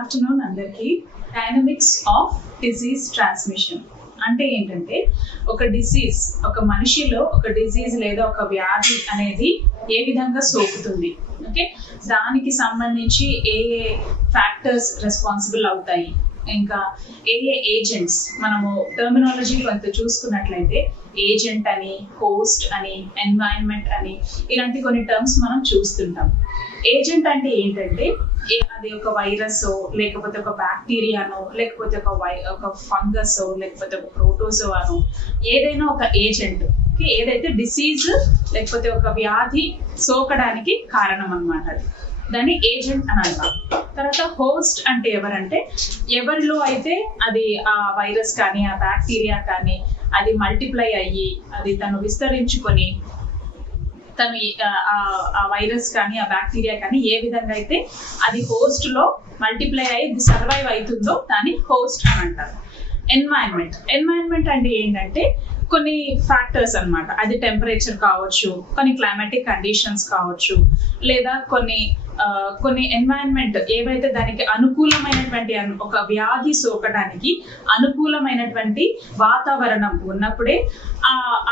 Afternoon అందరికీ. Dynamics of disease transmission అంటే ఏంటంటే, ఒక డిసీజ్, ఒక మనిషిలో ఒక డిసీజ్ లేదా ఒక వ్యాధి అనేది ఏ విధంగా సోకుతుంది, ఓకే, దానికి సంబంధించి ఏ ఏ ఫ్యాక్టర్స్ రెస్పాన్సిబుల్ అవుతాయి, ఇంకా ఏ ఏ ఏజెంట్స్, మనము టర్మినాలజీ కొంత చూసుకున్నట్లయితే ఏజెంట్ అని, హోస్ట్ అని, ఎన్వైరన్మెంట్ అని, ఇలాంటి కొన్ని టర్మ్స్ మనం చూస్తుంటాం. ఏజెంట్ అంటే ఏంటంటే, అది ఒక వైరస్, లేకపోతే ఒక బ్యాక్టీరియానో, లేకపోతే ఒక ఫంగస్, లేకపోతే ఒక ప్రోటోజో అనో, ఏదైనా ఒక ఏజెంట్, ఏదైతే డిసీజ్ లేకపోతే ఒక వ్యాధి సోకడానికి కారణం అన్నమాట. అది దాన్ని ఏజెంట్ అని అంటాం. తర్వాత హోస్ట్ అంటే ఎవరంటే, ఎవరిలో అయితే అది ఆ వైరస్ కానీ ఆ బ్యాక్టీరియా కానీ అది మల్టిప్లై అయ్యి అది తను విస్తరించుకొని తను ఆ వైరస్ కానీ ఆ బ్యాక్టీరియా కానీ ఏ విధంగా అయితే అది హోస్ట్ లో మల్టిప్లై అయ్యి సర్వైవ్ అవుతుందో దాన్ని హోస్ట్ అని అంటారు. ఎన్వైరన్మెంట్ అంటే ఏంటంటే కొన్ని ఫ్యాక్టర్స్ అన్నమాట. అది టెంపరేచర్ కావచ్చు, కొన్ని క్లైమాటిక్ కండిషన్స్ కావచ్చు, లేదా కొన్ని ఎన్వైరన్మెంట్ ఏవైతే దానికి అనుకూలమైనటువంటి ఒక వ్యాధి సోకడానికి అనుకూలమైనటువంటి వాతావరణం ఉన్నప్పుడే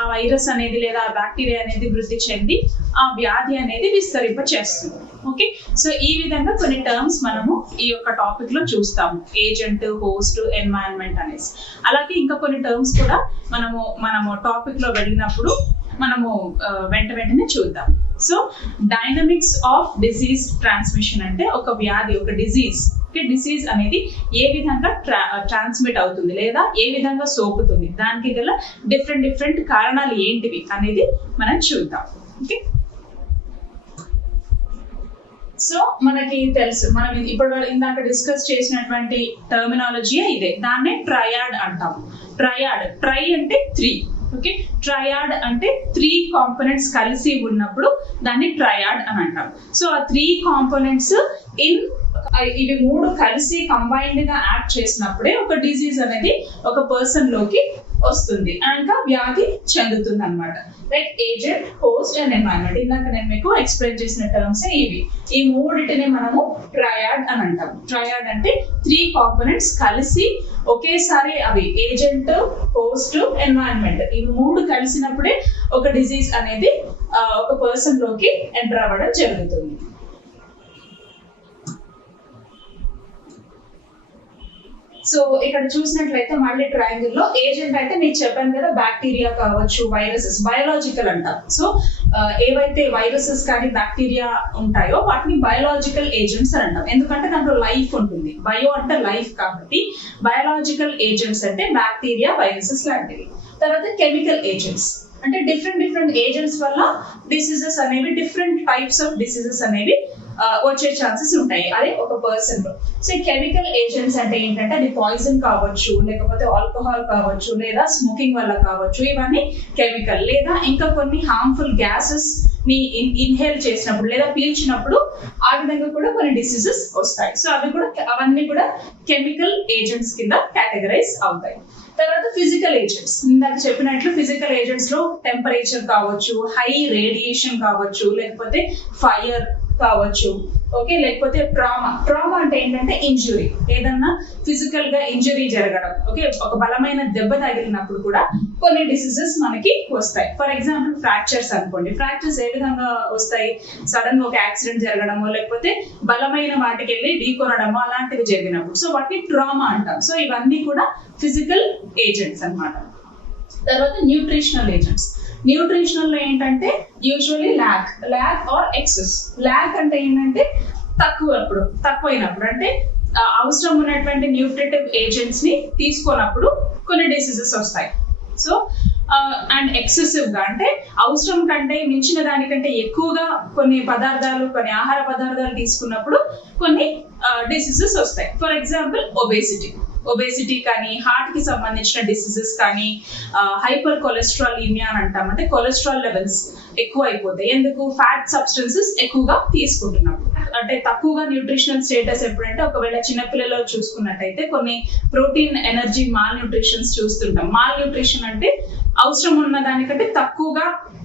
ఆ వైరస్ అనేది లేదా ఆ బ్యాక్టీరియా అనేది వృద్ధి చెంది ఆ వ్యాధి అనేది విస్తరింప చేస్తుంది. ఓకే, సో ఈ విధంగా కొన్ని టర్మ్స్ మనము ఈ యొక్క టాపిక్ లో చూస్తాము, ఏజెంట్, హోస్ట్, ఎన్వైరన్మెంట్ అనేసి. అలాగే ఇంకా కొన్ని టర్మ్స్ కూడా మనము టాపిక్ లో వెళ్ళినప్పుడు మనము వెంటనే చూద్దాం. So dynamics of disease transmission అంటే ఒక వ్యాధి, ఒక డిసీజ్ అనేది ఏ విధంగా ట్రాన్స్మిట్ అవుతుంది లేదా ఏ విధంగా సోకుతుంది, దానికి గల డిఫరెంట్ కారణాలు ఏంటివి అనేది మనం చూద్దాం. ఓకే, సో మనకి తెలుసు, మనం ఇప్పుడు ఇందాక డిస్కస్ చేసినటువంటి టర్మినాలజీ ఇదే, దాన్నే ట్రయాడ్ అంటాం. ట్రై అంటే 3. ఓకే, ట్రయాడ్ అంటే 3 కాంపోనెంట్స్ కలిసి ఉన్నప్పుడు దాన్ని ట్రయాడ్ అని అంటాం. సో ఆ 3 కాంపోనెంట్స్ ఇవి 3 కలిసి కంబైన్డ్ గా యాక్ట్ చేసినప్పుడే ఒక డిసీజ్ అనేది ఒక పర్సన్ లోకి వస్తుంది, ఇంకా వ్యాధి చెందుతుంది అనమాట. Like agent, host and environment. ఇందాక నేను మీకు ఎక్స్ప్లెయిన్ చేసిన టర్మ్స్ ఇవి. ఈ 3టిని మనము ట్రయాడ్ అని అంటాం. ట్రయాడ్ అంటే 3 కాంపోనెంట్స్ కలిసి ఒకేసారి అవి ఏజెంట్, హోస్ట్, ఎన్వైరన్మెంట్, ఇవి 3 కలిసినప్పుడే ఒక డిసీజ్ అనేది ఒక పర్సన్ లోకి ఎంటర్ అవ్వడం జరుగుతుంది. సో ఇక్కడ చూసినట్లయితే మళ్ళీ ట్రయాంగిల్ లో ఏజెంట్ అంటే నేను చెప్పాను కదా, బ్యాక్టీరియా కావచ్చు, వైరసెస్, బయోలాజికల్ అంటాం. సో ఏవైతే వైరసెస్ కానీ బ్యాక్టీరియా ఉంటాయో వాటిని బయోలాజికల్ ఏజెంట్స్ అని అంటాం. ఎందుకంటే దాంట్లో లైఫ్ ఉంటుంది, బయో అంటే లైఫ్ కాబట్టి బయోలాజికల్ ఏజెంట్స్ అంటే బ్యాక్టీరియా, వైరసెస్ లాంటివి. తర్వాత కెమికల్ ఏజెంట్స్ అంటే డిఫరెంట్ ఏజెంట్స్ వల్ల డిసీజెస్ అనేవి, డిఫరెంట్ టైప్స్ ఆఫ్ డిసీజెస్ అనేవి వచ్చే ఛాన్సెస్ ఉంటాయి అదే ఒక పర్సన్ లో. సో కెమికల్ ఏజెంట్స్ అంటే ఏంటంటే అది పాయిజన్ కావచ్చు, లేకపోతే ఆల్కహాల్ కావచ్చు, లేదా స్మోకింగ్ వల్ల కావచ్చు, ఇవన్నీ కెమికల్. లేదా ఇంకా కొన్ని హార్మ్ఫుల్ గ్యాసెస్ ని ఇన్హేల్ చేసినప్పుడు లేదా పీల్చినప్పుడు ఆ విధంగా కూడా కొన్ని డిసీజెస్ వస్తాయి. సో అవన్నీ కూడా కెమికల్ ఏజెంట్స్ కింద కేటగరైజ్ అవుతాయి. తర్వాత ఫిజికల్ ఏజెంట్స్, ఇందాక చెప్పినట్లు ఫిజికల్ ఏజెంట్స్ లో టెంపరేచర్ కావచ్చు, హై రేడియేషన్ కావచ్చు, లేకపోతే ఫైర్ కావచ్చు, ఓకే, లేకపోతే ట్రామా అంటే ఏంటంటే ఇంజురీ, ఏదన్నా ఫిజికల్ గా ఇంజురీ జరగడం, ఓకే, ఒక బలమైన దెబ్బ తగిలినప్పుడు కూడా కొన్ని డిసీజెస్ మనకి వస్తాయి. ఫర్ ఎగ్జాంపుల్ ఫ్రాక్చర్స్ అనుకోండి. ఫ్రాక్చర్స్ ఏ విధంగా వస్తాయి, సడన్ గా ఒక యాక్సిడెంట్ జరగడమో లేకపోతే బలమైన వాటికి వెళ్ళి ఢీకొనడమో అలాంటివి జరిగినప్పుడు, సో వాటిని ట్రామా అంటాం. సో ఇవన్నీ కూడా ఫిజికల్ ఏజెంట్స్ అన్నమాట. తర్వాత న్యూట్రిషనల్ ఏజెంట్స్. న్యూట్రిషనల్ లో ఏంటంటే usually lack or excess. Lack అంటే ఏంటంటే తక్కువైనప్పుడు, అంటే అవసరం ఉన్నటువంటి న్యూట్రిటివ్ ఏజెంట్స్ ని తీసుకోనప్పుడు కొన్ని డిసీజెస్ వస్తాయి. సో అండ్ ఎక్సెసివ్ గా అంటే అవసరం కంటే మించిన దానికంటే ఎక్కువగా కొన్ని ఆహార పదార్థాలు తీసుకున్నప్పుడు కొన్ని డిసీజెస్ వస్తాయి. ఫర్ ఎగ్జాంపుల్ ఒబేసిటీ కానీ, హార్ట్ కి సంబంధించిన డిసీజెస్ కానీ, హైపర్ కొలెస్ట్రాలీమియా అని అంటాం. అంటే కొలెస్ట్రాల్ లెవెల్స్ ఎక్కువ అయిపోతాయి. ఎందుకు? ఫ్యాట్ సబ్స్టెన్సెస్ ఎక్కువగా తీసుకుంటున్నప్పుడు. అంటే తక్కువగా న్యూట్రిషనల్ స్టేటస్ ఎప్పుడంటే, ఒకవేళ చిన్నపిల్లలో చూసుకున్నట్టయితే కొన్ని ప్రోటీన్, ఎనర్జీ మాల్ న్యూట్రిషన్స్ చూస్తుంటాం. మాల్ న్యూట్రిషన్ అంటే అవసరం ఉన్న దానికంటే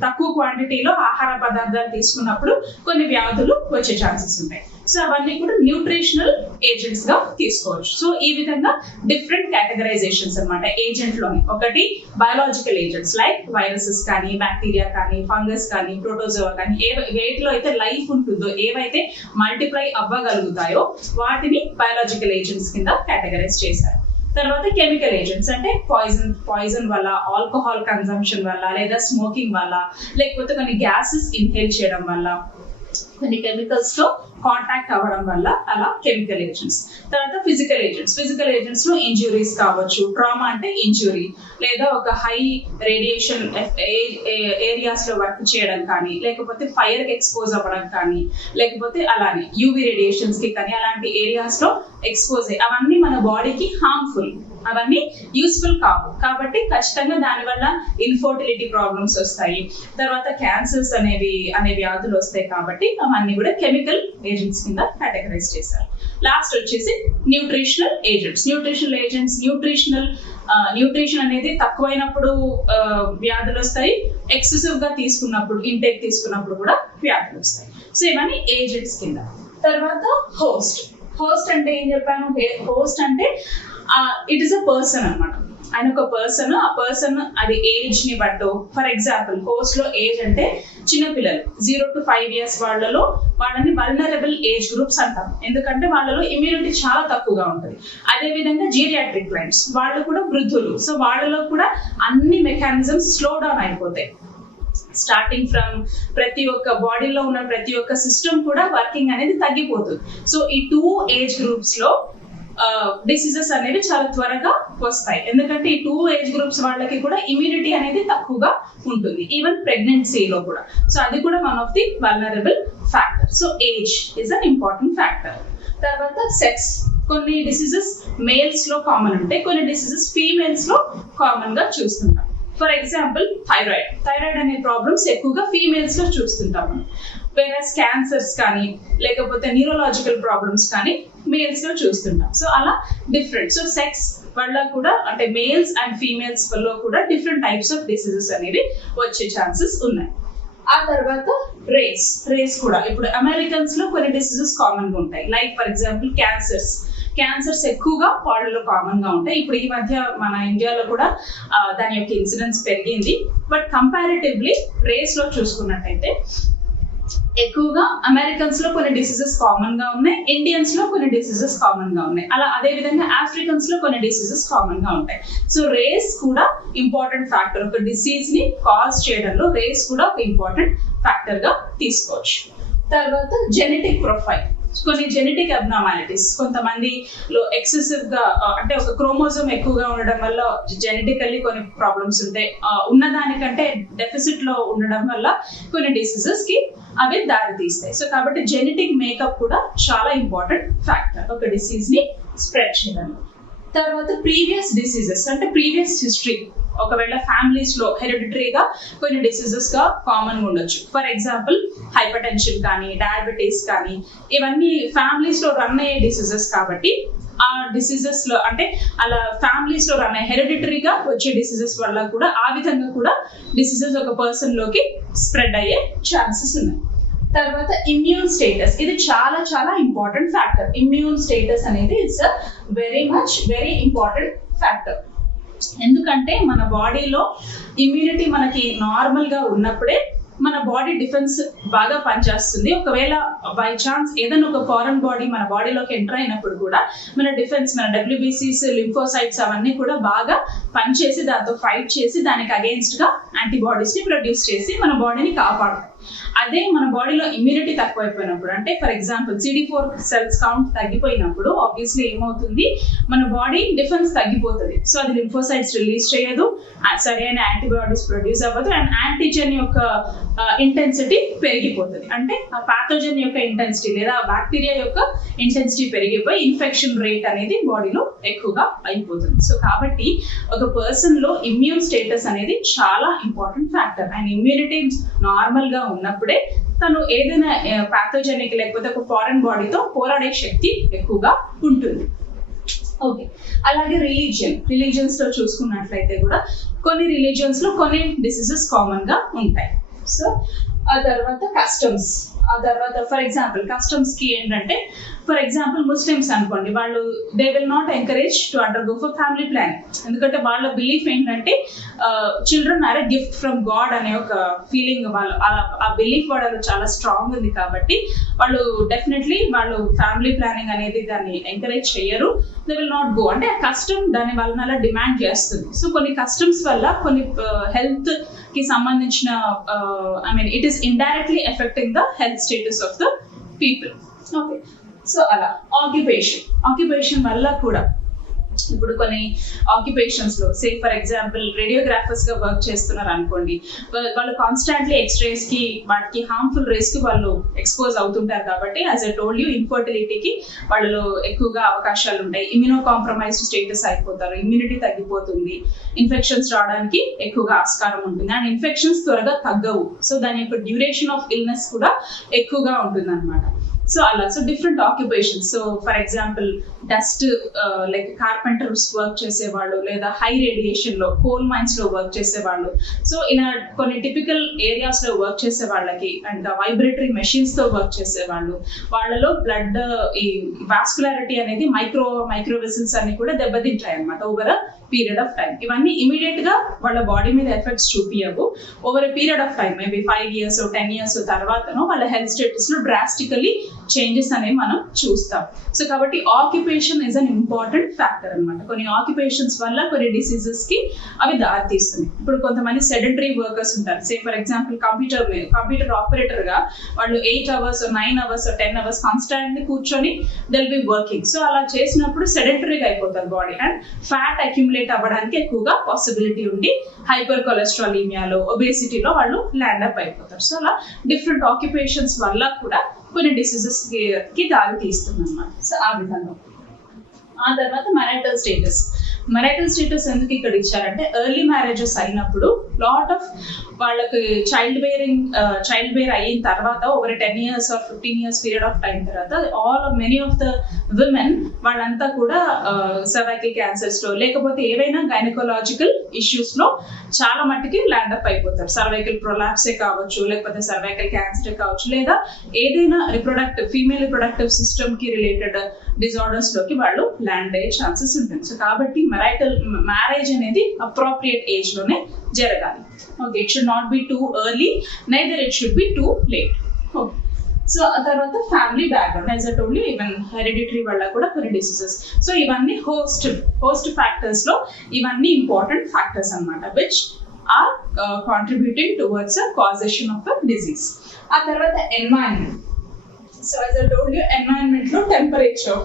తక్కువ క్వాంటిటీలో ఆహార పదార్థాలు తీసుకున్నప్పుడు కొన్ని వ్యాధులు వచ్చే ఛాన్సెస్ ఉంటాయి. సో అవన్నీ కూడా న్యూట్రిషనల్ ఏజెంట్స్ గా తీసుకోవచ్చు. సో ఈ విధంగా డిఫరెంట్ కేటగరైజేషన్స్ అన్నమాట ఏజెంట్ లోని. ఒకటి బయోలాజికల్ ఏజెంట్స్ లైక్ వైరసెస్ కానీ, బ్యాక్టీరియా కానీ, ఫంగస్ కానీ, ప్రోటోజోవా కానీ, వేటిలో అయితే లైఫ్ ఉంటుందో, ఏవైతే మల్టిప్లై అవ్వగలుగుతాయో వాటిని బయోలాజికల్ ఏజెంట్స్ కింద కేటగరైజ్ చేశారు. తర్వాత కెమికల్ ఏజెంట్స్ అంటే పాయిజన్ వల్ల, ఆల్కహాల్ కన్సంప్షన్ వల్ల, లేదా స్మోకింగ్ వల్ల, లేకపోతే కొన్ని గ్యాసెస్ ఇన్హేల్ చేయడం వల్ల, కొన్ని కెమికల్స్ తో కాంటాక్ట్ అవ్వడం వల్ల అలా కెమికల్ ఏజెంట్స్. తర్వాత ఫిజికల్ ఏజెంట్స్ లో ఇంజురీస్ కావచ్చు, ట్రామా అంటే ఇంజురీ, లేదా ఒక హై రేడియేషన్ ఏరియాస్ లో వర్క్ చేయడం కానీ, లేకపోతే ఫైర్ కి ఎక్స్పోజ్ అవ్వడం కానీ, లేకపోతే అలానే యూవి రేడియేషన్స్ కి కానీ, అలాంటి ఏరియాస్ లో ఎక్స్పోజ్ అవన్నీ మన బాడీకి హార్మ్ఫుల్, అవన్నీ యూస్ఫుల్ కావు. కాబట్టి ఖచ్చితంగా దానివల్ల ఇన్ఫర్టిలిటీ ప్రాబ్లమ్స్ వస్తాయి, తర్వాత క్యాన్సర్స్ అనే వ్యాధులు వస్తాయి. కాబట్టి అవన్నీ కూడా కెమికల్ ఏజెంట్స్ కింద కేటగరైజ్ చేశారు. లాస్ట్ వచ్చేసి న్యూట్రిషనల్ ఏజెంట్స్. న్యూట్రిషన్ అనేది తక్కువైనప్పుడు వ్యాధులు వస్తాయి, ఎక్సెసివ్ గా ఇంటేక్ తీసుకున్నప్పుడు కూడా వ్యాధులు వస్తాయి. సో ఇవన్నీ ఏజెంట్స్ కింద. తర్వాత హోస్ట్ అంటే ఏం చెప్పాను? హోస్ట్ అంటే ఇట్ ఈస్ అ పర్సన్ అన్నమాట. ఆయన ఒక పర్సన్, ఆ పర్సన్ అది ఏజ్ ని బట్టో. ఫర్ ఎగ్జాంపుల్ హోస్ట్ లో ఏజ్ అంటే చిన్నపిల్లలు 0 to 5 years వాళ్ళని వల్నరబుల్ ఏజ్ గ్రూప్స్ అంటాం, ఎందుకంటే వాళ్ళలో ఇమ్యూనిటీ చాలా తక్కువగా ఉంటుంది. అదే విధంగా జీరియాట్రిక్ క్లయింట్స్, వాళ్ళు కూడా వృద్ధులు. సో వాళ్ళలో కూడా అన్ని మెకానిజమ్స్ స్లో డౌన్ అయిపోతాయి. స్టార్టింగ్ ఫ్రమ్ ప్రతి ఒక్క బాడీలో ఉన్న ప్రతి ఒక్క సిస్టమ్ కూడా వర్కింగ్ అనేది తగ్గిపోతుంది. సో ఈ 2 ఏజ్ గ్రూప్స్ లో డిసీజెస్ అనేవి చాలా త్వరగా వస్తాయి, ఎందుకంటే ఈ 2 ఏజ్ గ్రూప్స్ వాళ్ళకి కూడా ఇమ్యూనిటీ అనేది తక్కువగా ఉంటుంది, ఈవెన్ ప్రెగ్నెన్సీలో కూడా. సో అది కూడా one of the vulnerable factor. So age is an important factor. తర్వాత సెక్స్. కొన్ని డిసీజెస్ మేల్స్ లో కామన్ ఉంటాయి, కొన్ని డిసీజెస్ ఫీమేల్స్ లో కామన్ గా చూస్తుంటాం. ఫర్ ఎగ్జాంపుల్ థైరాయిడ్ అనే ప్రాబ్లమ్స్ ఎక్కువగా ఫీమేల్స్ లో చూస్తుంటాం మనం. వేరస్ క్యాన్సర్స్ కానీ, లేకపోతే న్యూరోలాజికల్ ప్రాబ్లమ్స్ కానీ మేల్స్ లో చూస్తుంటాం. సో అలా డిఫరెంట్. సో సెక్స్ వల్ల కూడా, అంటే మేల్స్ అండ్ ఫీమేల్స్ లో కూడా డిఫరెంట్ టైప్స్ ఆఫ్ డిసీజెస్ అనేవి వచ్చే ఛాన్సెస్ ఉన్నాయి. ఆ తర్వాత రేస్ కూడా. ఇప్పుడు అమెరికన్స్ లో కొన్ని డిసీజెస్ కామన్ గా ఉంటాయి, లైక్ ఫర్ ఎగ్జాంపుల్ క్యాన్సర్స్ ఎక్కువగా వాళ్ళలో కామన్ గా ఉంటాయి. ఇప్పుడు ఈ మధ్య మన ఇండియాలో కూడా దాని యొక్క ఇన్సిడెన్స్ పెరిగింది. బట్ కంపారిటివ్లీ రేస్ లో చూసుకున్నట్టయితే ఎక్కువగా అమెరికన్స్ లో కొన్ని డిసీజెస్ కామన్ గా ఉన్నాయి, ఇండియన్స్ లో కొన్ని డిసీజెస్ కామన్ గా ఉన్నాయి, అలా అదే విధంగా ఆఫ్రికన్స్ లో కొన్ని డిసీజెస్ కామన్ గా ఉంటాయి. సో రేస్ కూడా ఇంపార్టెంట్ ఫ్యాక్టర్. ఒక డిసీజ్ ని కాజ్ చేయడంలో రేస్ కూడా ఒక ఇంపార్టెంట్ ఫ్యాక్టర్ గా తీసుకోవచ్చు. తర్వాత జెనెటిక్ ప్రొఫైల్. కొన్ని జెనెటిక్ అబ్నార్మాలిటీస్, కొంతమందిలో ఎక్సెసివ్ గా, అంటే ఒక క్రోమోజోమ్ ఎక్కువగా ఉండడం వల్ల జెనెటికల్లీ కొన్ని ప్రాబ్లమ్స్ ఉంటాయి, ఉన్నదానికంటే డెఫిసిట్ లో ఉండడం వల్ల కొన్ని డిసీజెస్ కి అవి దారి తీస్తాయి. సో కాబట్టి జెనెటిక్ మేకప్ కూడా చాలా ఇంపార్టెంట్ ఫ్యాక్టర్ ఒక డిసీజ్ ని స్ప్రెడ్ చేయడానికి. తర్వాత ప్రీవియస్ డిసీజెస్ అంటే ప్రీవియస్ హిస్టరీ. ఒకవేళ ఫ్యామిలీస్ లో హెరిడిటరీగా కొన్ని డిసీజెస్ గా కామన్ గా ఉండొచ్చు. ఫర్ ఎగ్జాంపుల్ హైపర్ టెన్షన్ కానీ, డయాబెటీస్ కానీ, ఇవన్నీ ఫ్యామిలీస్ లో రన్ అయ్యే డిసీజెస్ కాబట్టి ఆ డిసీజెస్ లో, అంటే అలా ఫ్యామిలీస్ లో రన్ అయ్యే హెరిడిటరీగా వచ్చే డిసీజెస్ వల్ల కూడా ఆ విధంగా కూడా డిసీజెస్ ఒక పర్సన్ లోకి స్ప్రెడ్ అయ్యే ఛాన్సెస్ ఉన్నాయి. తర్వాత ఇమ్యూన్ స్టేటస్. ఇది చాలా చాలా ఇంపార్టెంట్ ఫ్యాక్టర్. ఇమ్యూన్ స్టేటస్ అనేది ఇట్స్ వెరీ ఇంపార్టెంట్ ఫ్యాక్టర్. ఎందుకంటే మన బాడీలో ఇమ్యూనిటీ మనకి నార్మల్ గా ఉన్నప్పుడే మన బాడీ డిఫెన్స్ బాగా పనిచేస్తుంది. ఒకవేళ బై ఛాన్స్ ఏదైనా ఒక ఫారెన్ బాడీ మన బాడీలోకి ఎంటర్ అయినప్పుడు కూడా మన డిఫెన్స్, మన డబ్ల్యూబీసీస్, లింఫోసైట్స్ అవన్నీ కూడా బాగా పనిచేసి దాంతో ఫైట్ చేసి దానికి అగేన్స్ట్ గా యాంటీబాడీస్ ని ప్రొడ్యూస్ చేసి మన బాడీని కాపాడతాయి. అదే మన బాడీలో ఇమ్యూనిటీ తక్కువైపోయినప్పుడు, అంటే for example CD4 cells count తగ్గిపోయినప్పుడు ఆబ్వియస్లీ ఏమవుతుంది, మన బాడీ డిఫెన్స్ తగ్గిపోతుంది. సో అది లింఫోసైట్స్ రిలీజ్ చేయదు, సరైన యాంటీబాడీస్ ప్రొడ్యూస్ అవ్వదు, అండ్ యాంటీజెన్ యొక్క ఇంటెన్సిటీ పెరిగిపోతుంది. అంటే ఆ పాథోజన్ యొక్క ఇంటెన్సిటీ లేదా బ్యాక్టీరియా యొక్క ఇంటెన్సిటీ పెరిగిపోయి ఇన్ఫెక్షన్ రేట్ అనేది బాడీలో ఎక్కువగా అయిపోతుంది. సో కాబట్టి ఒక పర్సన్ లో ఇమ్యూన్ స్టేటస్ అనేది చాలా important factor. And immunity normal గా ఉన్నప్పుడే తను ఏదైనా పాథోజెనిక్ లేకపోతే ఒక ఫారెన్ బాడీతో పోరాడే శక్తి ఎక్కువగా ఉంటుంది. ఓకే, అలాగే రిలీజియన్స్ లో చూసుకున్నట్లయితే కూడా కొన్ని రిలీజియన్స్ లో కొన్ని డిసీజెస్ కామన్ గా ఉంటాయి. సో ఆ తర్వాత కస్టమ్స్, ఆ తర్వాత ఫర్ ఎగ్జాంపుల్ కస్టమ్స్ కి ఏంటంటే ఫర్ ఎగ్జాంపుల్ ముస్లిమ్స్ అనుకోండి, వాళ్ళు they will not encourage to undergo for family planning. ఎందుకంటే వాళ్ళ బిలీఫ్ ఏంటంటే children are a gift from God అనే ఒక ఫీలింగ్, వాళ్ళు ఆ బిలీఫ్ వాళ్ళలో చాలా స్ట్రాంగ్ ఉంది కాబట్టి వాళ్ళు డెఫినెట్లీ వాళ్ళు ఫ్యామిలీ ప్లానింగ్ అనేది దాన్ని ఎంకరేజ్ చేయరు. దే విల్ నాట్ గో, అంటే ఆ కస్టమ్ దాని వలన అలా డిమాండ్ చేస్తుంది. సో కొన్ని కస్టమ్స్ వల్ల కొన్ని హెల్త్ కి సంబంధించిన I mean it is indirectly affecting the health status of the people. Okay, so అలా ఆక్యుపేషన్ వల్ల కూడా ఇప్పుడు కొన్ని ఆక్యుపేషన్స్ లో సే ఫర్ ఎగ్జాంపుల్ రేడియోగ్రాఫర్స్ గా వర్క్ చేస్తున్నారు అనుకోండి, వాళ్ళు కాన్స్టాంట్లీ ఎక్స్రేస్ కి వాటికి హార్మ్ఫుల్ రేస్ కి వాళ్ళు ఎక్స్పోజ్ అవుతుంటారు కాబట్టి యాజ్ ఐ టోల్డ్ యూ ఇన్ఫర్టిలిటీకి వాళ్ళలో ఎక్కువగా అవకాశాలు ఉంటాయి. ఇమ్యూనో కాంప్రమైజ్డ్ స్టేటస్ అయిపోతారు, ఇమ్యూనిటీ తగ్గిపోతుంది, ఇన్ఫెక్షన్స్ రావడానికి ఎక్కువగా ఆస్కారం ఉంటుంది అండ్ ఇన్ఫెక్షన్స్ త్వరగా తగ్గవు. సో దాని యొక్క డ్యూరేషన్ ఆఫ్ ఇల్నెస్ కూడా ఎక్కువగా ఉంటుంది అనమాట. సో అలా so different occupations, so for example dust like carpenters work చేసేవాళ్ళు, లేదా హై రేడియేషన్ లో కోల్ మైన్స్ లో వర్క్ చేసేవాళ్ళు, సో ఇలా కొన్ని టిపికల్ ఏరియాస్ లో వర్క్ చేసే వాళ్ళకి అండ్ వైబ్రేటరీ మెషిన్స్ తో వర్క్ చేసేవాళ్ళు, వాళ్ళలో బ్లడ్ ఈ వాస్కులారిటీ అనేది మైక్రో వెసల్స్ అన్ని కూడా దెబ్బతింటాయి అనమాట over a period of time. ఇవన్నీ ఇమీడియట్ గా వాళ్ళ బాడీ మీద ఎఫెక్ట్స్ చూపియవు, over a period of time maybe 5 years 10 years తర్వాతనో వాళ్ళ హెల్త్ స్టేటస్ లో డ్రాస్టికలీ చేంజెస్ అనేవి మనం చూస్తాం. సో కాబట్టి occupation is an important factor అనమాట. కొన్ని ఆక్యుపేషన్స్ వల్ల కొన్ని డిసీజెస్ కి అవి దారితీస్తుంది. ఇప్పుడు కొంతమంది సెడెంటరీ వర్కర్స్ ఉంటారు, సే ఫర్ ఎగ్జాంపుల్ కంప్యూటర్ ఆపరేటర్ గా వాళ్ళు 8 hours 9 hours 10 hours కాన్స్టాంట్లీ కూర్చొని దెల్ బి వర్కింగ్. సో అలా చేసినప్పుడు సెడెంటరీగా అయిపోతారు బాడీ అండ్ ఫ్యాట్ అక్యుములేట్ అవ్వడానికి ఎక్కువగా పాసిబిలిటీ ఉండి హైపర్ కొలెస్ట్రాలీమియాలో ఒబేసిటీలో వాళ్ళు ల్యాండ్ అప్ అయిపోతారు. సో అలా డిఫరెంట్ ఆక్యుపేషన్స్ వల్ల కూడా కొన్ని డిసీజెస్ కి దారి తీస్తుంది అనమాట. సో ఆ విధంగా ఆ తర్వాత మ్యారిటల్ స్టేటస్ ఎందుకు ఇక్కడ ఇచ్చారంటే ఎర్లీ మ్యారేజెస్ అయినప్పుడు లాట్ ఆఫ్ వాళ్ళకి చైల్డ్ బేర్ అయిన తర్వాత over 10 years or 15 years period of time తర్వాత మెనీ ఆఫ్ ద విమెన్ వాళ్ళంతా కూడా సర్వైకల్ క్యాన్సర్స్ లో లేకపోతే ఏవైనా గైనకోలాజికల్ ఇష్యూస్ లో చాలా మట్టుకి ల్యాండ్ అప్ అయిపోతారు. సర్వైకల్ ప్రొలాప్సే కావచ్చు, లేకపోతే సర్వైకల్ క్యాన్సర్ కావచ్చు, లేదా ఏదైనా ఫీమేల్ రిప్రొడక్టివ్ సిస్టమ్ కి రిలేటెడ్ డిజార్డర్స్ లోకి వాళ్ళు ల్యాండ్ అయ్యే ఛాన్సెస్ ఉంటుంది. సో కాబట్టి మ్యారేజ్ అనేది అప్రోప్రియేట్ ఏజ్ లోనే జరగాలి. Okay, it should not be too early, neither it should be too late. Okay, so ఆ తర్వాత family background, as I told you even hereditary వల్ల కూడా కొన్ని డిసీజెస్. సో ఇవన్నీ హోస్ట్ ఫ్యాక్టర్స్ లో ఇవన్నీ ఇంపార్టెంట్ ఫ్యాక్టర్స్ అన్నమాట which are contributing towards a causation of a disease. ఆ తర్వాత environment. So as I told you environment లో temperature,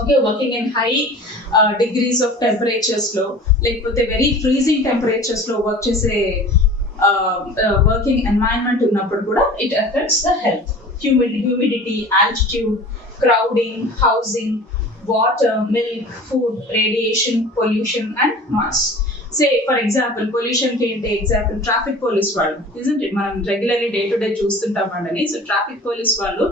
okay, working in high degrees of temperatures లో లేకపోతే వెరీ ఫ్రీజింగ్ టెంపరేచర్స్ లో work చేసే వర్కింగ్ ఎన్వైరన్మెంట్ ఉన్నప్పుడు కూడా it effects the health. Humidity, altitude, crowding, housing, water, milk, food, radiation, pollution and noise. Say for example pollution కి ఏంటి example traffic police వాళ్ళు, isn't it, మనం రెగ్యులర్లీ డే టు డే చూస్తుంటాం వాళ్ళని. So traffic police వాళ్ళు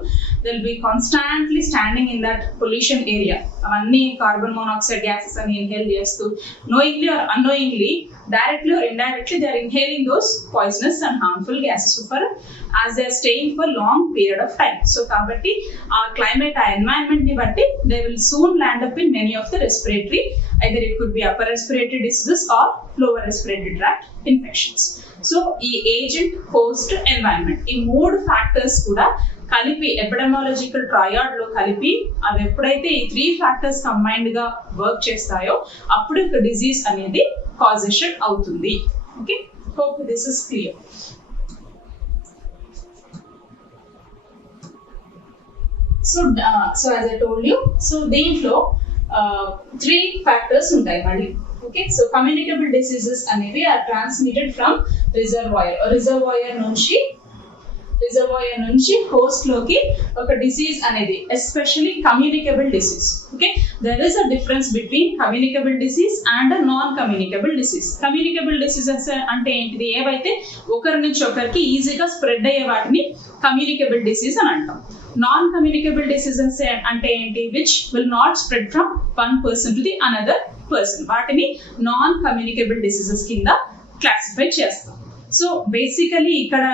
they'll be constantly standing in that pollution area. అవన్నీ carbon monoxide gases అని inhale చేస్తూ knowingly or unknowingly, directly or indirectly, they are inhaling those poisonous and harmful gases as they are staying for long period of time. So kabatti our climate, our environment ni batti they will soon land up in many of the respiratory, either it could be upper respiratory diseases or lower respiratory tract infections. So ee agent, host, environment ee మూడు factors కూడా కలిపి ఎపిడెమాలజికల్ triad లో కలిపి అవి ఎప్పుడైతే ఈ 3 factors combined గా work చేస్తాయో అప్పుడు ఒక డిజీజ్ అనేది కాజేషన్ అవుతుంది. Okay, hope this is clear. So as I told you, so దీంట్లో 3 ఫ్యాక్టర్స్ ఉంటాయి మళ్ళీ. ఓకే, సో కమ్యూనికబుల్ డిసీజెస్ అనేవి ఆర్ ట్రాన్స్మిటెడ్ ఫ్రమ్ రిజర్వాయర్ నుంచి హోస్ట్ లోకి ఒక డిసీజ్ అనేది, especially communicable disease. Okay, there is a difference between communicable disease and non communicable disease. Communicable diseases అంటే ఏంటిది, ఏవైతే ఒకరి నుంచి ఒకరికి ఈజీగా స్ప్రెడ్ అయ్యే వాటిని కమ్యూనికబుల్ డిసీజ్ అని అంటాం. నాన్ కమ్యూనికబుల్ డిసీజెస్ అంటే ఏంటి? Which will not spread from one person to the another person. వాటిని నాన్ కమ్యూనికబుల్ డిసీజెస్ కింద క్లాసిఫై చేస్తాం. సో బేసికలీ ఇక్కడ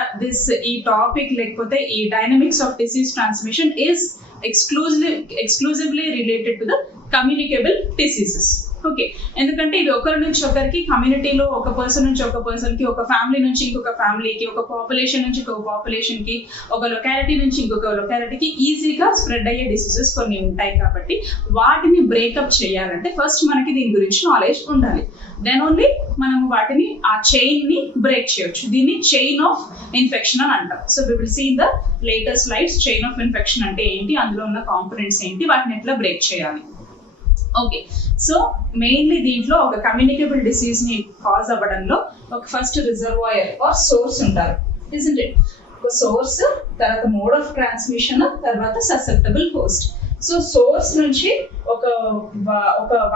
ఈ టాపిక్ లేకపోతే ఈ dynamics of disease transmission is exclusively related to the communicable diseases. Okay, ఎందుకంటే ఇది ఒకరి నుంచి ఒకరికి, కమ్యూనిటీలో ఒక పర్సన్ నుంచి ఒక పర్సన్ కి, ఒక ఫ్యామిలీ నుంచి ఇంకొక ఫ్యామిలీకి, ఒక పాపులేషన్ నుంచి ఇంకొక పాపులేషన్ కి, ఒక లొకాలిటీ నుంచి ఇంకొక లొకాలిటీకి ఈజీగా స్ప్రెడ్ అయ్యే డిసీజెస్ కొన్ని ఉంటాయి. కాబట్టి వాటిని బ్రేకప్ చేయాలంటే ఫస్ట్ మనకి దీని గురించి నాలెడ్జ్ ఉండాలి. దెన్ ఓన్లీ మనం వాటిని ఆ చైన్ ని బ్రేక్ చేయొచ్చు. దీన్ని చైన్ ఆఫ్ ఇన్ఫెక్షన్ అని అంటాం. So we will see in the later slides chain of infection అంటే ఏంటి, అందులో ఉన్న కాంపోనెంట్స్ ఏంటి, వాటిని ఎట్లా బ్రేక్ చేయాలి. ఓకే, సో మెయిన్లీ దీంట్లో ఒక కమ్యూనికబుల్ డిసీజ్ ని కాజ్ అవ్వడంలో ఒక ఫస్ట్ రిజర్వాయర్ ఆర్ సోర్స్ ఉంటారు, ఇజంట్ ఇట్? ఒక సోర్స్, తర్వాత మోడ్ ఆఫ్ ట్రాన్స్మిషన్, తర్వాత ససెప్టబుల్ హోస్ట్. సో సోర్స్ నుంచి ఒక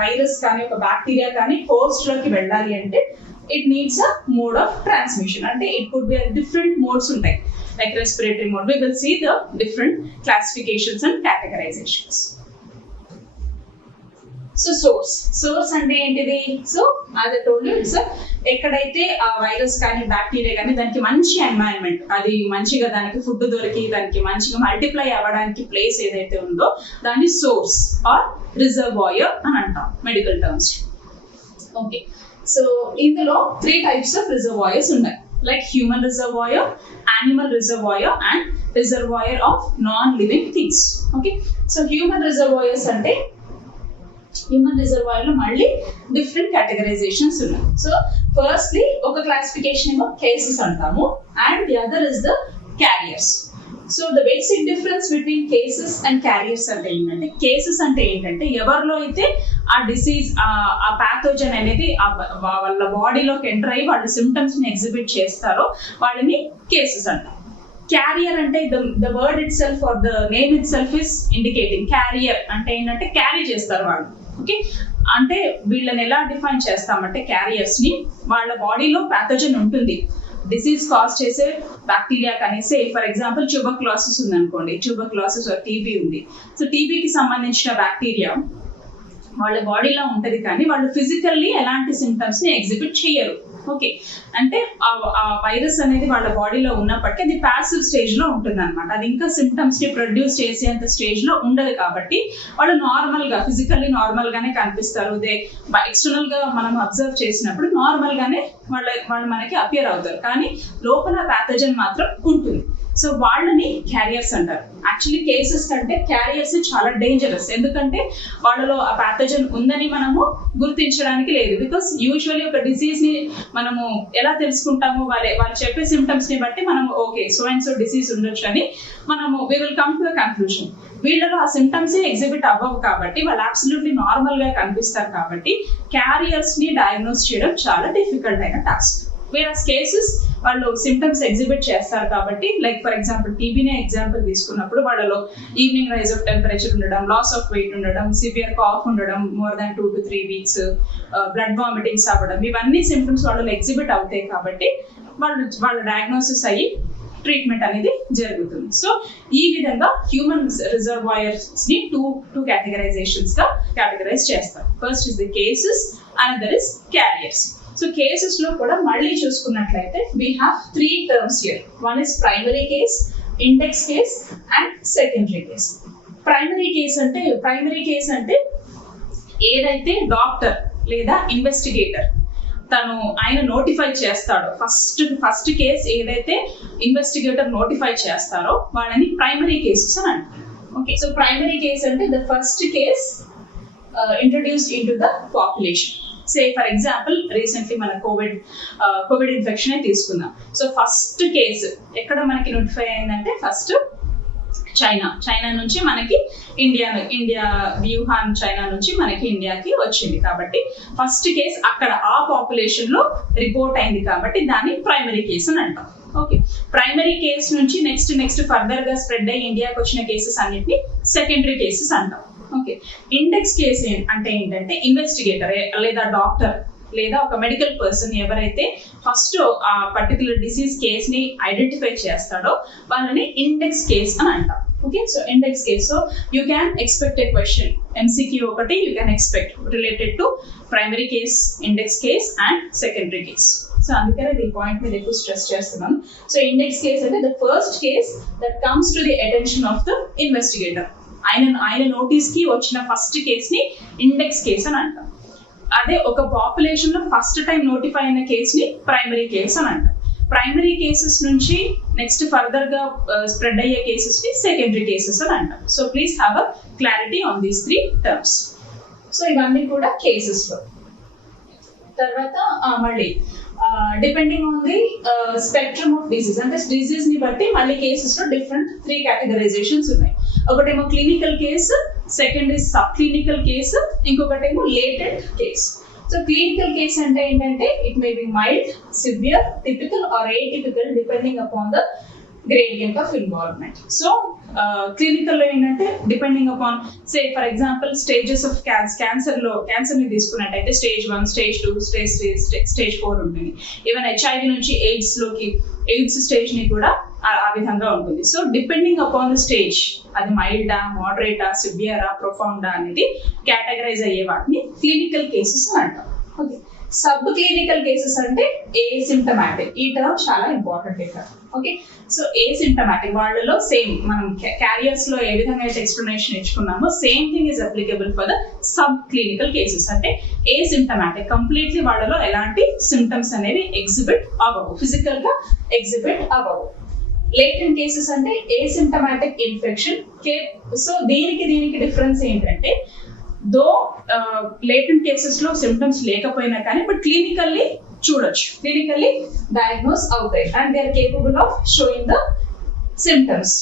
వైరస్ కానీ ఒక బ్యాక్టీరియా కానీ హోస్ట్ లోకి వెళ్ళాలి అంటే it needs a mode of transmission. అంటే it could be different modes ఉంటాయి, like respiratory mode. We will see the different classifications and categorizations. So source అంటే ఏంటిది? So as I told you, it's ఎక్కడైతే ఆ virus కానీ bacteria కానీ దానికి మంచి ఎన్వైరన్మెంట్, అది మంచిగా దానికి ఫుడ్ దొరికి దానికి మంచిగా మల్టిప్లై అవ్వడానికి ప్లేస్ ఏదైతే ఉందో దాన్ని సోర్స్ ఆర్ రిజర్వాయర్ అని అంటాం మెడికల్ టర్మ్స్. ఓకే, సో ఇందులో 3 types ఆఫ్ రిజర్వాయర్స్ ఉన్నాయి, like human reservoir, animal reservoir and reservoir of non living things. Okay, so human reservoirs అంటే హ్యూమన్ రిజర్వాయర్ లో మళ్ళీ డిఫరెంట్ కేటగరైజేషన్స్ ఉన్నాయి. సో ఫస్ట్లీ ఒక classification ఏమో కేసెస్ అంటాము and the other is the carriers. So the basic difference between cases and carriers అంటే ఏంటంటే, cases అంటే ఏంటంటే ఎవరిలో అయితే ఆ డిసీజ్ ఆ ప్యాథోజన్ అనేది వాళ్ళ బాడీలోకి ఎంటర్ అయ్యి వాళ్ళ సిమ్టమ్స్ ని ఎగ్జిబిట్ చేస్తారో వాళ్ళని కేసెస్ అంటారు. క్యారియర్ అంటే the word itself or the name itself is indicating. Carrier అంటే ఏంటంటే క్యారీ చేస్తారు వాళ్ళు. ఓకే, అంటే వీళ్ళని ఎలా డిఫైన్ చేస్తామంటే క్యారియర్స్ ని వాళ్ళ బాడీలో ప్యాథోజన్ ఉంటుంది, డిసీజ్ కాజ్ చేసే బ్యాక్టీరియా కనీసే ఫర్ ఎగ్జాంపుల్ ట్యూబర్క్యులోసిస్ ఉంది అనుకోండి, ట్యూబర్క్యులోసిస్ టీబీ ఉంది. సో టీబీకి సంబంధించిన బ్యాక్టీరియా వాళ్ళ బాడీలో ఉంటది కానీ వాళ్ళు ఫిజికల్లీ ఎలాంటి సింటమ్స్ ని ఎగ్జిబిట్ చేయరు. ఓకే, అంటే ఆ వైరస్ అనేది వాళ్ళ బాడీలో ఉన్నప్పటికీ అది ప్యాసివ్ స్టేజ్ లో ఉంటుంది అనమాట. అది ఇంకా సింటమ్స్ ని ప్రొడ్యూస్ చేసేంత స్టేజ్ లో ఉండదు కాబట్టి వాళ్ళు నార్మల్ గా ఫిజికల్లీ నార్మల్ గానే కనిపిస్తారు. ఎక్స్టర్నల్ గా మనం అబ్జర్వ్ చేసినప్పుడు నార్మల్ గానే వాళ్ళు మనకి అపియర్ అవుతారు, కానీ లోపల ప్యాథోజన్ మాత్రం ఉంటుంది. సో వాళ్ళని క్యారియర్స్ అంటారు. యాక్చువల్లీ కేసెస్ కంటే క్యారియర్స్ చాలా డేంజరస్, ఎందుకంటే వాళ్ళలో ఆ ప్యాథోజన్ ఉందని మనము గుర్తించడానికి లేదు. బికాస్ యూజువల్లీ ఒక డిసీజ్ ని మనము ఎలా తెలుసుకుంటాము, వాళ్ళు చెప్పే సిమ్టమ్స్ ని బట్టి మనం okay so and so disease ఉండొచ్చు అని మనము we will come to the conclusion. వీళ్ళలో ఆ సిమ్టమ్స్ ఎగ్జిబిట్ అవ్వవు కాబట్టి వాళ్ళు అబ్సల్యూట్లీ నార్మల్ గా కనిపిస్తారు కాబట్టి క్యారియర్స్ ని డయాగ్నోస్ చేయడం చాలా డిఫికల్ట్ అయిన టాస్క్. వేరస్ కేసెస్ వాళ్ళు సిమ్టమ్స్ ఎగ్జిబిట్ చేస్తారు కాబట్టి, లైక్ ఫర్ ఎగ్జాంపుల్ టీబీనే ఎగ్జాంపుల్ తీసుకున్నప్పుడు వాళ్ళలో ఈవినింగ్ రైజ్ ఆఫ్ టెంపరేచర్ ఉండడం, లాస్ ఆఫ్ వెయిట్ ఉండడం, సివియర్ కాఫ్ ఉండడం more than 2 to 3 weeks, blood vomitings అవ్వడం, ఇవన్నీ సిమ్టమ్స్ వాళ్ళలో ఎగ్జిబిట్ అవుతాయి కాబట్టి వాళ్ళ డయాగ్నోసిస్ అయ్యి ట్రీట్మెంట్ అనేది జరుగుతుంది. సో ఈ విధంగా హ్యూమన్ రిజర్వాయర్స్ ని టూ కేటగరైజేషన్స్ గా కేటగరైజ్ చేస్తారు. First is the cases, another is carriers. So cases లో కూడా మళ్ళీ చూసుకున్నట్లయితే we have 3 terms here. One is primary case, index case and secondary case. Primary case అంటే ఏదైతే డాక్టర్ లేదా ఇన్వెస్టిగేటర్ ఆయన నోటిఫై చేస్తాడో, ఫస్ట్ కేస్ ఏదైతే ఇన్వెస్టిగేటర్ నోటిఫై చేస్తారో వాళ్ళని ప్రైమరీ కేసెస్ అని అంటారు. ఓకే, సో ప్రైమరీ కేస్ అంటే the first case introduced in to the population. Say for example recently మన కోవిడ్ ఇన్ఫెక్షన్ తీసుకుందాం. సో ఫస్ట్ కేసు ఎక్కడ మనకి నోటిఫై అయిందంటే ఫస్ట్ చైనా నుంచి మనకి ఇండియా వ్యూహాన్ చైనా నుంచి మనకి ఇండియాకి వచ్చింది కాబట్టి ఫస్ట్ కేసు అక్కడ ఆ పాపులేషన్ లో రిపోర్ట్ అయింది కాబట్టి దాన్ని ప్రైమరీ కేసు అని అంటాం. ఓకే, ప్రైమరీ కేసు నుంచి నెక్స్ట్ ఫర్దర్ గా స్ప్రెడ్ అయ్యి ఇండియాకి వచ్చిన కేసెస్ అన్నిటిని సెకండరీ కేసెస్ అంటాం. ఓకే, ఇండెక్స్ కేసు అంటే ఏంటంటే ఇన్వెస్టిగేటర్ లేదా డాక్టర్ లేదా ఒక మెడికల్ పర్సన్ ఎవరైతే ఫస్ట్ ఆ పర్టికులర్ డిసీజ్ కేస్ ని ఐడెంటిఫై చేస్తాడో వాళ్ళని ఇండెక్స్ కేస్ అని అంటాం. Okay, so index case. So you can expect A question MCQ ఒకటి you can expect related to primary case, index case and secondary case. So అందుకనే ఈ point మీద ఎక్కువ స్ట్రెస్ చేస్తున్నాను. సో ఇండెక్స్ కేస్ అంటే the first case that comes to the attention of the investigator. ఆయన notice కి వచ్చిన ఫస్ట్ కేస్ ని ఇండెక్స్ కేస్ అని అంటాం. అదే ఒక పాపులేషన్ లో ఫస్ట్ టైం నోటిఫై అయిన కేస్ ని ప్రైమరీ కేస్ అని అంటాం. ప్రైమరీ కేసెస్ నుంచి నెక్స్ట్ ఫర్దర్ గా స్ప్రెడ్ అయ్యే కేసెస్ ని సెకండరీ కేసెస్ అని అంటాం. So please have a clarity on these 3 terms. So ఇవన్నీ కూడా కేసెస్ లో. తర్వాత మళ్ళీ depending on the spectrum of disease, అంటే డిసీజ్ ని బట్టి మళ్ళీ కేసెస్ లో డిఫరెంట్ 3 కేటగరైజేషన్స్ ఉన్నాయి. ఒకటేమో clinical case, second is sub clinical case, ఇంకొకటేమో latent case. So clinical case అంటే ఏంటంటే it may be mild, severe, typical or atypical depending upon the gradient of involvement. So clinical లో ఏంటంటే depending upon say for example stages of cancer ని తీసుకున్నట్టయితే stage 1, stage 2, stage 4 ఉంటుంది. Even HIV నుంచి AIDS stage ని కూడా ఆ విధంగా ఉంటుంది. So depending upon the stage, అది మైల్డా, మోడరేటా, సివియరా, ప్రొఫౌండా అనేది కేటగరైజ్ అయ్యే వాటిని క్లినికల్ కేసెస్ అంటాం. ఓకే, సబ్ క్లినికల్ కేసెస్ అంటే ఏసిమ్టమాటిక్. ఈ టర్మ్ చాలా ఇంపార్టెంట్ ఇక్కడ. ఓకే, సో ఏసిమ్టమాటిక్ వాళ్ళలో సేమ్ మనం క్యారియర్స్ లో ఏ విధంగా అయితే ఎక్స్ప్లెనేషన్ ఇచ్చుకున్నామో same thing is applicable for the sub clinical cases. అంటే ఏసిమ్టమాటిక్, కంప్లీట్లీ వాళ్ళలో ఎలాంటి సిమ్టమ్స్ అనేవి ఎగ్జిబిట్ అవ్వవు, ఫిజికల్ గా ఎగ్జిబిట్ అవ్వవు. లేటెంట్ కేసెస్ అంటే ఏసిమ్టమాటిక్ ఇన్ఫెక్షన్. సో దీనికి డిఫరెన్స్ ఏంటంటే దో లేటెంట్ కేసెస్ లో సిమ్టమ్స్ లేకపోయినా కానీ బట్ క్లినికల్లీ చూడొచ్చు, క్లినికల్లీ డయాగ్నోస్ అవుతాయి and they are capable of showing the symptoms.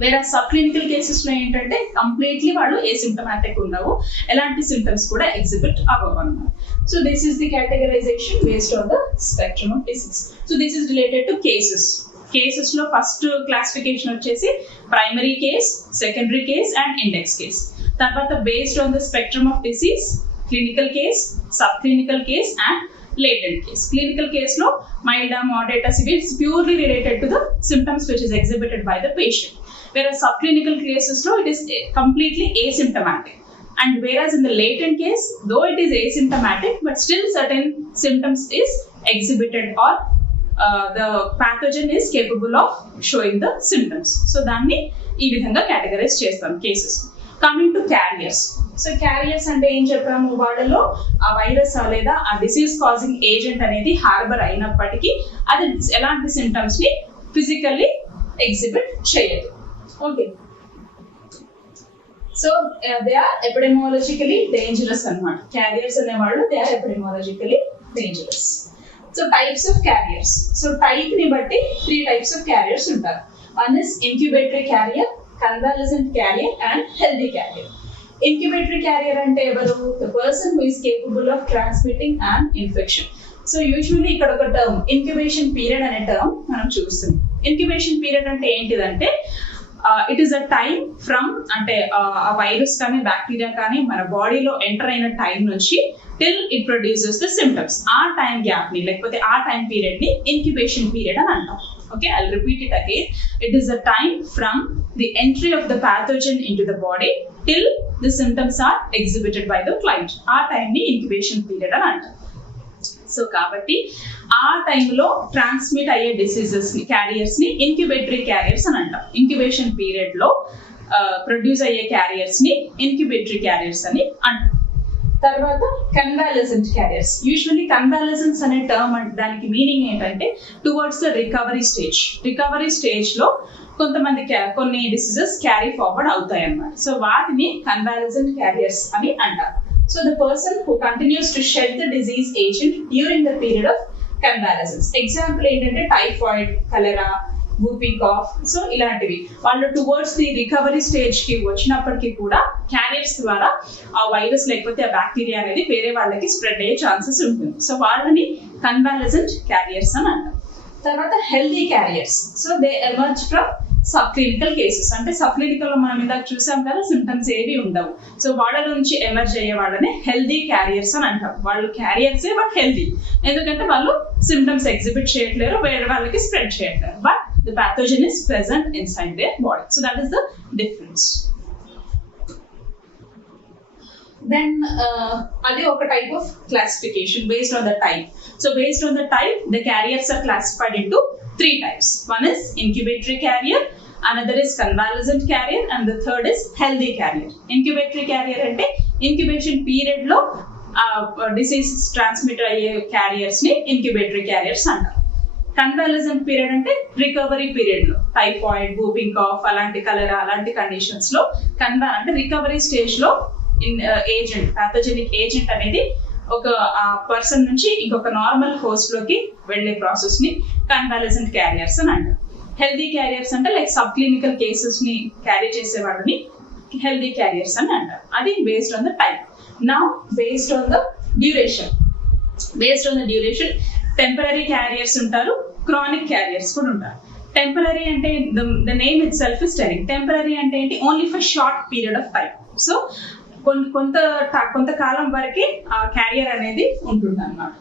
వేరే సబ్ క్లినికల్ కేసెస్ లో ఏంటంటే కంప్లీట్లీ వాళ్ళు ఏసిమ్టమాటిక్ ఉండవు, ఎలాంటి సిమ్టమ్స్ కూడా ఎగ్జిబిట్ అవ్వవు అన్నమాట. So this is the categorization based on the spectrum of disease. So this is related to cases. Cases లో ఫస్ట్ క్లాసిఫికేషన్ వచ్చేసి primary case, secondary case and index case. తర్వాత based on the spectrum of disease, clinical case, sub clinical case and latent case. Clinical case లో mild, moderate, severe is purely related to the symptoms which is exhibited by the patient. Whereas subclinical cases lo it is completely asymptomatic. And whereas in the latent case, though it is asymptomatic, but still certain symptoms is exhibited or the pathogen is capable of showing the symptoms. So danni ee vidhanga categorize chestam cases. Coming to carriers. So carriers అంటే ఏం చెప్పాము, వాళ్ళలో ఆ virus లేదా ఆ disease causing agent అనేది harbour అయినప్పటికీ అది ఎలాంటి సిమ్టమ్స్ ని ఫిజికల్లీ ఎగ్జిబిట్ చేయదు. Okay, so they are epidemiologically dangerous అన్నమాట. క్యారియర్స్ అనేవాళ్ళు they are epidemiologically dangerous. So types of carriers. So type ని బట్టి 3 టైప్స్ ఆఫ్ క్యారియర్స్ ఉంటారు. One is incubatory carrier, convalescent carrier and healthy carrier. Incubatory carrier ante evaru, the person who is capable of transmitting an infection. So usually ikkada oka term incubation period ane term manam chustum. Incubation period ante entidante it is a time from ante a virus kani bacteria kani mana body lo enter aina time nunchi till it produces the symptoms. Aa time gap ni lekapothe aa time period ni incubation period ani antam. Okay, I'll repeat it again. It is a time from the entry of the pathogen into the body till the symptoms are exhibited by the client. Our time ni incubation period అని అంటారు. So కాబట్టి ఆ టైంలో transmit అయ్యే diseases ని, carriers ని ఇంక్యుబేటరీ carriers అని అంటాం. ఇంక్యుబేషన్ పీరియడ్ లో ప్రొడ్యూస్ అయ్యే క్యారియర్స్ ని ఇంక్యుబేటరీ క్యారియర్స్ అని అంటాం. తర్వాత కన్వాలసెంట్ క్యారియర్స్. యూజువల్లీ కన్వాలసెన్స్ అనే టర్మ్ దానికి మీనింగ్ ఏంటంటే towards the recovery stage. Recovery stage లో కొంతమంది కొన్ని డిసీజెస్ క్యారీ ఫార్వర్డ్ అవుతాయి అన్నమాట. సో వాటిని కన్వాలసెంట్ క్యారియర్స్ అని అంటారు. So the person who continues to shed the disease agent during the period of convalescence. Example ఏంటంటే typhoid, cholera, whooping cough. So ఇలాంటివి వాళ్ళు టువర్డ్స్ ది రికవరీ స్టేజ్ కి వచ్చినప్పటికీ కూడా క్యారియర్స్ ద్వారా ఆ వైరస్ లేకపోతే ఆ బ్యాక్టీరియా అనేది వేరే వాళ్ళకి స్ప్రెడ్ అయ్యే ఛాన్సెస్ ఉంటుంది. సో వాళ్ళని కన్వాలసెంట్ క్యారియర్స్ అని అంటారు. తర్వాత healthy carriers. So they emerge from sub clinical cases. అంటే సబ్ క్లినికల్ లో మనం ఇందాక చూసాం కదా, సిమ్టమ్స్ ఏవి ఉండవు. సో వాళ్ళ నుంచి ఎమర్జ్ అయ్యే వాళ్ళని హెల్దీ క్యారియర్స్ అని అంటాం. వాళ్ళు క్యారియర్సే బట్ హెల్దీ, ఎందుకంటే వాళ్ళు సిమ్టమ్స్ ఎగ్జిబిట్ చేయట్లేరు, వేరే వాళ్ళకి స్ప్రెడ్ చేయట్లేరు, but the pathogen is present inside their body. So that is the difference. Then adi oka type of classification based on the type. So based on the type, the carriers are classified into 3 types. One is incubatory carrier, another is convalescent carrier, and the third is healthy carrier. Incubatory carrier ante incubation period lo diseases transmit ayye carriers ni incubatory carriers antaru. Convalescent period ante recovery period lo typhoid, whooping cough, alanti cholera alanti conditions lo ante recovery stage lo agent, pathogenic agent అనేది ఒక person నుంచి ఇంకొక normal host లోకి వెళ్లే process ని కన్వాలెసెంట్ carriers అని అంటారు. Healthy carriers అంటే లైక్ సబ్ క్లినికల్ కేసెస్ ని క్యారీ చేసే వాళ్ళని హెల్దీ క్యారియర్స్ అని అంటారు. అది based on the type. Now based on the duration, temporary carriers ఉంటారు, క్రానిక్ క్యారియర్స్ కూడా ఉంటారు. టెంపరరీ అంటే the name itself is telling. Temporary అంటే ఏంటి? Only for short period of time. So కొంతకాలం వరకు ఆ క్యారియర్ అనేది ఉంటుంది అన్నమాట.